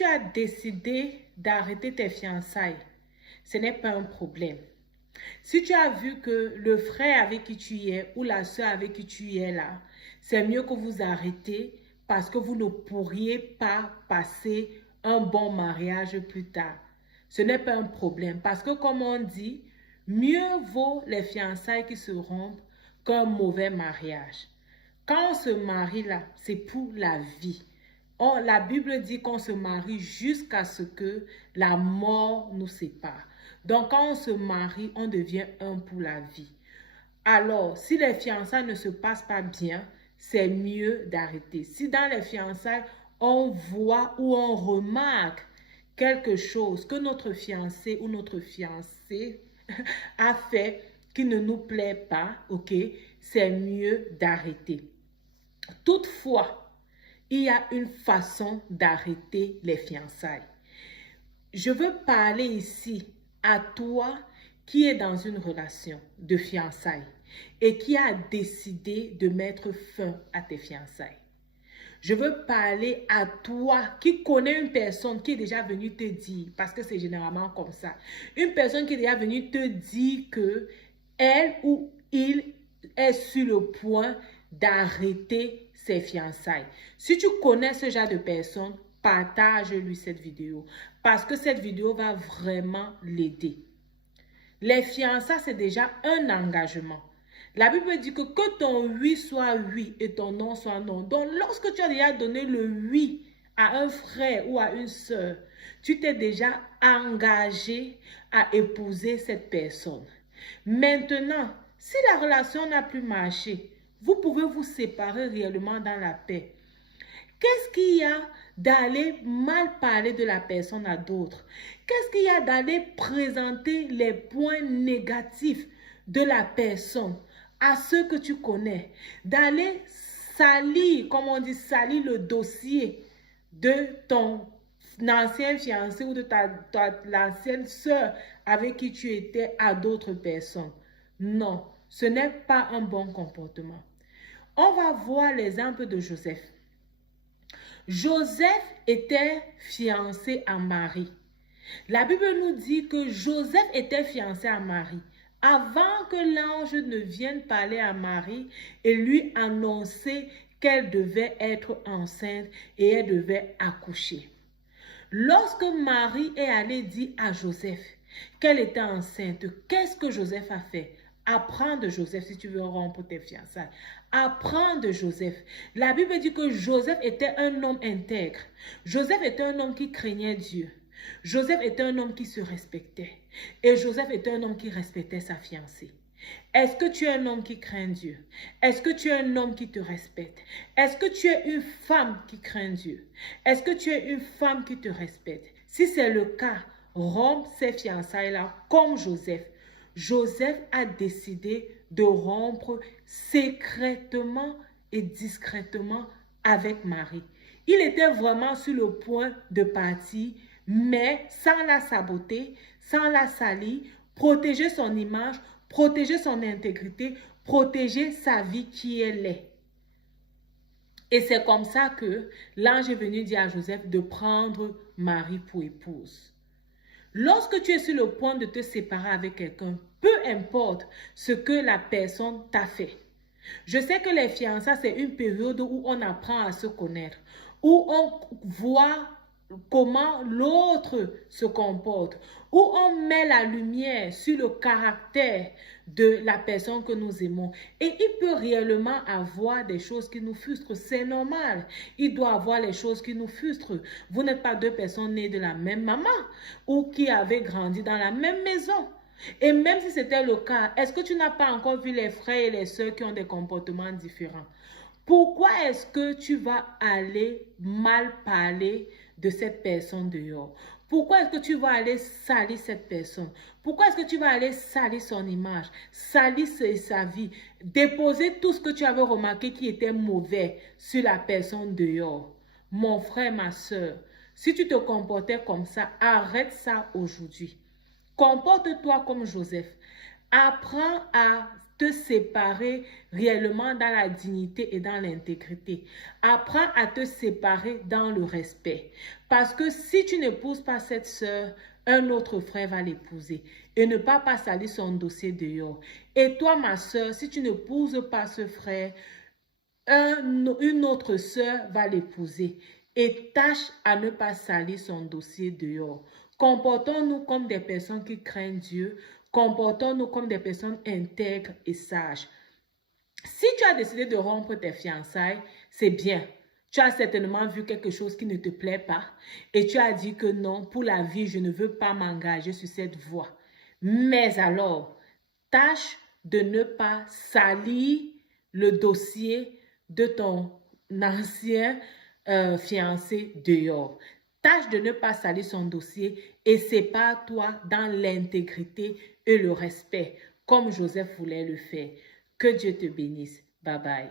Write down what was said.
tu as décidé d'arrêter tes fiançailles, ce n'est pas un problème. Si tu as vu que le frère avec qui tu y es ou la soeur avec qui tu y es là, c'est mieux que vous arrêtez parce que vous ne pourriez pas passer un bon mariage plus tard. Ce n'est pas un problème parce que comme on dit, mieux vaut les fiançailles qui se rompent qu'un mauvais mariage. Quand on se marie là, c'est pour la vie. La Bible dit qu'on se marie jusqu'à ce que la mort nous sépare. Donc, quand on se marie, on devient un pour la vie. Alors, si les fiançailles ne se passent pas bien, c'est mieux d'arrêter. Si dans les fiançailles, on voit ou on remarque quelque chose que notre fiancé ou notre fiancée a fait qui ne nous plaît pas, ok, c'est mieux d'arrêter. Toutefois, il y a une façon d'arrêter les fiançailles. Je veux parler ici à toi qui est dans une relation de fiançailles et qui a décidé de mettre fin à tes fiançailles. Je veux parler à toi qui connais une personne qui est déjà venue te dire, parce que c'est généralement comme ça, une personne qui est déjà venue te dire que elle ou il est sur le point d'arrêter ses fiançailles. Si tu connais ce genre de personne, partage-lui cette vidéo parce que cette vidéo va vraiment l'aider. Les fiançailles, c'est déjà un engagement. La Bible dit que ton oui soit oui et ton non soit non. Donc, lorsque tu as déjà donné le oui à un frère ou à une sœur, tu t'es déjà engagé à épouser cette personne. Maintenant, si la relation n'a plus marché, vous pouvez vous séparer réellement dans la paix. Qu'est-ce qu'il y a d'aller mal parler de la personne à d'autres? Qu'est-ce qu'il y a d'aller présenter les points négatifs de la personne à ceux que tu connais? D'aller salir, comme on dit, salir le dossier de ton ancien fiancé ou de l'ancienne sœur avec qui tu étais à d'autres personnes. Non, ce n'est pas un bon comportement. On va voir l'exemple de Joseph. Joseph était fiancé à Marie. La Bible nous dit que Joseph était fiancé à Marie avant que l'ange ne vienne parler à Marie et lui annoncer qu'elle devait être enceinte et elle devait accoucher. Lorsque Marie est allée dire à Joseph qu'elle était enceinte, qu'est-ce que Joseph a fait? Apprends de Joseph si tu veux rompre tes fiançailles. Apprends de Joseph. La Bible dit que Joseph était un homme intègre. Joseph était un homme qui craignait Dieu. Joseph était un homme qui se respectait. Et Joseph était un homme qui respectait sa fiancée. Est-ce que tu es un homme qui craint Dieu? Est-ce que tu es un homme qui te respecte? Est-ce que tu es une femme qui craint Dieu? Est-ce que tu es une femme qui te respecte? Si c'est le cas, romps ces fiançailles-là comme Joseph. Joseph a décidé de rompre secrètement et discrètement avec Marie. Il était vraiment sur le point de partir, mais sans la saboter, sans la salir, protéger son image, protéger son intégrité, protéger sa vie qui elle est. Et c'est comme ça que l'ange est venu dire à Joseph de prendre Marie pour épouse. Lorsque tu es sur le point de te séparer avec quelqu'un, peu importe ce que la personne t'a fait. Je sais que les fiançailles, c'est une période où on apprend à se connaître, où on voit comment l'autre se comporte, où on met la lumière sur le caractère de la personne que nous aimons. Et il peut réellement avoir des choses qui nous frustrent, c'est normal. Il doit avoir les choses qui nous frustrent. Vous n'êtes pas deux personnes nées de la même maman ou qui avaient grandi dans la même maison. Et même si c'était le cas, est-ce que tu n'as pas encore vu les frères et les sœurs qui ont des comportements différents? Pourquoi est-ce que tu vas aller mal parler de cette personne dehors? Pourquoi est-ce que tu vas aller salir cette personne? Pourquoi est-ce que tu vas aller salir son image, salir sa vie, déposer tout ce que tu avais remarqué qui était mauvais sur la personne dehors? Mon frère, ma soeur, si tu te comportais comme ça, arrête ça aujourd'hui. Comporte-toi comme Joseph. Apprends à te séparer réellement dans la dignité et dans l'intégrité. Apprends à te séparer dans le respect. Parce que si tu n'épouses pas cette sœur, un autre frère va l'épouser et ne pas salir son dossier dehors. Et toi, ma sœur, si tu n'épouses pas ce frère, une autre sœur va l'épouser et tâche à ne pas salir son dossier dehors. Comportons-nous comme des personnes qui craignent Dieu. Comportons-nous comme des personnes intègres et sages. Si tu as décidé de rompre tes fiançailles, c'est bien. Tu as certainement vu quelque chose qui ne te plaît pas et tu as dit que non, pour la vie, je ne veux pas m'engager sur cette voie. Mais alors, tâche de ne pas salir le dossier de ton ancien fiancé dehors. Tâche de ne pas salir son dossier et sépare-toi dans l'intégrité et le respect, comme Joseph voulait le faire. Que Dieu te bénisse. Bye bye.